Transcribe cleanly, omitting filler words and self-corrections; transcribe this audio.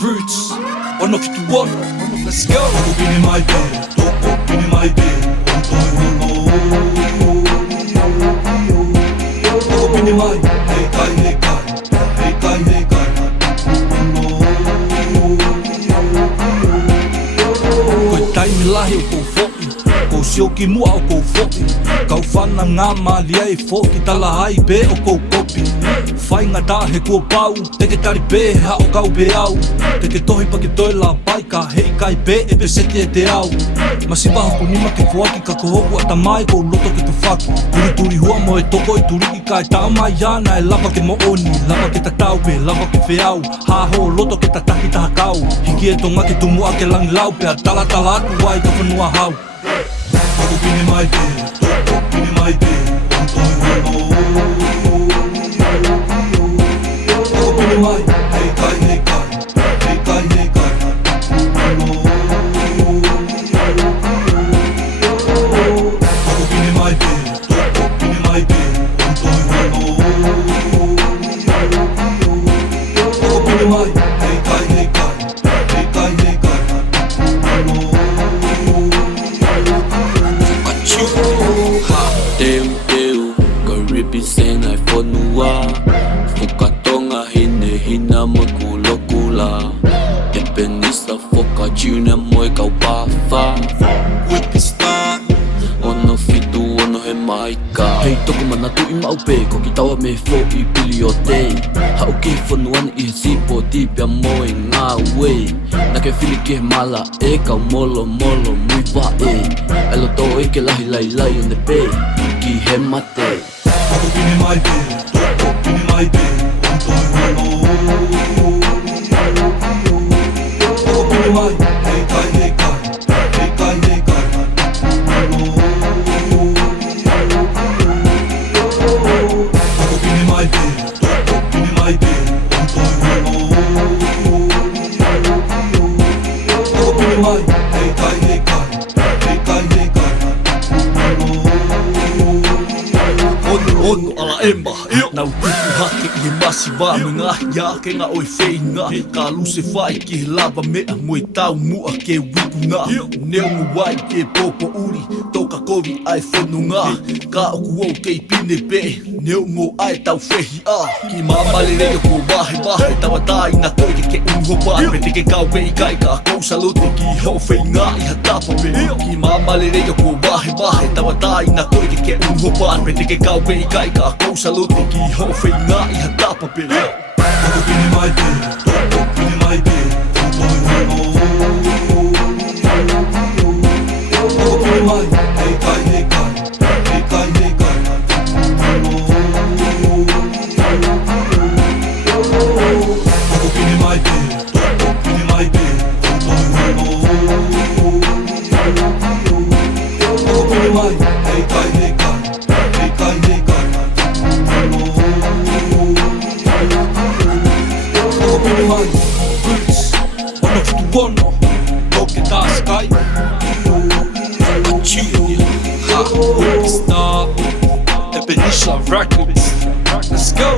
Roots, one of you one, let's go. Toko pini mai pe, toko pini mai pe, ontoi holo. Toko pini mai, hei kai, hei kai, hei kai, hei kai, koe taimi lahi o kou fo'i, kou sioki mua o kou fo'i. Kau whana ngā malia e foki tala hai be o kou kopi. Whainga tā he kua pau, teke tari be ha o kau be au. Teke tohi pa ke toi la pai ka hei kai be e pe seti e te au. Masi waho ku nima ke fuaki ka kohoku ata mai kou loto ke tu whaki. Turi turi hua mo e toko i turiki kai tau mai ana e lava ke mooni. Lava ke ta tau pe, lava ke whiau. Ha ho loto ke ta taki taha kau. Hiki e tonga ke tumua ke langi lau pe a tala tala atu wai ka whanua hau. Toko pini mai pe, toko pini mai pe, ontoi holo. Toko pini mai, hei kai, hei kai, hei kai, hei kai, toko pini mai pe, toko pini mai pe, ontoi holo. Toko pini mai, hei kai, hei kai, hei kai, hei kai, Teu, teu, ka ripi senai whanua Fakatonga hine hina makula kula Te penisa whakatuna moe kau pawha Whippy star Ono fitu, ono he maika Hei toko mana tu i maupe Ko ki taua me fo i pili o te Hau ki whanuana i he sipo Tipia moe ngā ue Na ke whili ki he mala e kau molo molo mui wa e Elo tō e ke lahi lai lai on the pe Ki he mate Toko pini mai pe, toko pini mai pe, ontoi holo. Toko pini mai, hei kai, hei kai, hei kai, hei kai, toko pini mai pe, toko pini mai pe, ontoi holo. Toko pini mai, hei kai, hei kai, hei kai, hei kai, Ono ala emma, nau tuku hake i he masi wānu ngahi ake ngā oi whainga Ka luse whai ki he lava mea moe tau mua ke wiku ngā Neo ngu wai ke popo uri, toka kovi ai whanu ngā Ka oku au kei pine pe, neo ngō ai tau whehi a Ki mamale reo ko wahe wahe, tawa tai na koe ke unho pai Me teke kau wei kai ka kou salute ki ho whainga i ha tapa pe Ki mamale reo ko wahe wahe, tawa tai na koe ke unho pai Me teke kau wei kai ka kou salute ki ho whainga i ha tapa pe toko pini mai pe, toko pini mai pe, ontoi holo. Toko pini mai, hei kai, hei kai, hei kai, hei kai, toko pini mai pe, toko pini mai pe, ontoi holo. Toko pini mai, hei kai, hei kai, hei kai, hei kai, toko pini mai, roots, one of the one, toke tā sky. Fakatonga, ha, Whippy star, Ebenezer Records, let's go.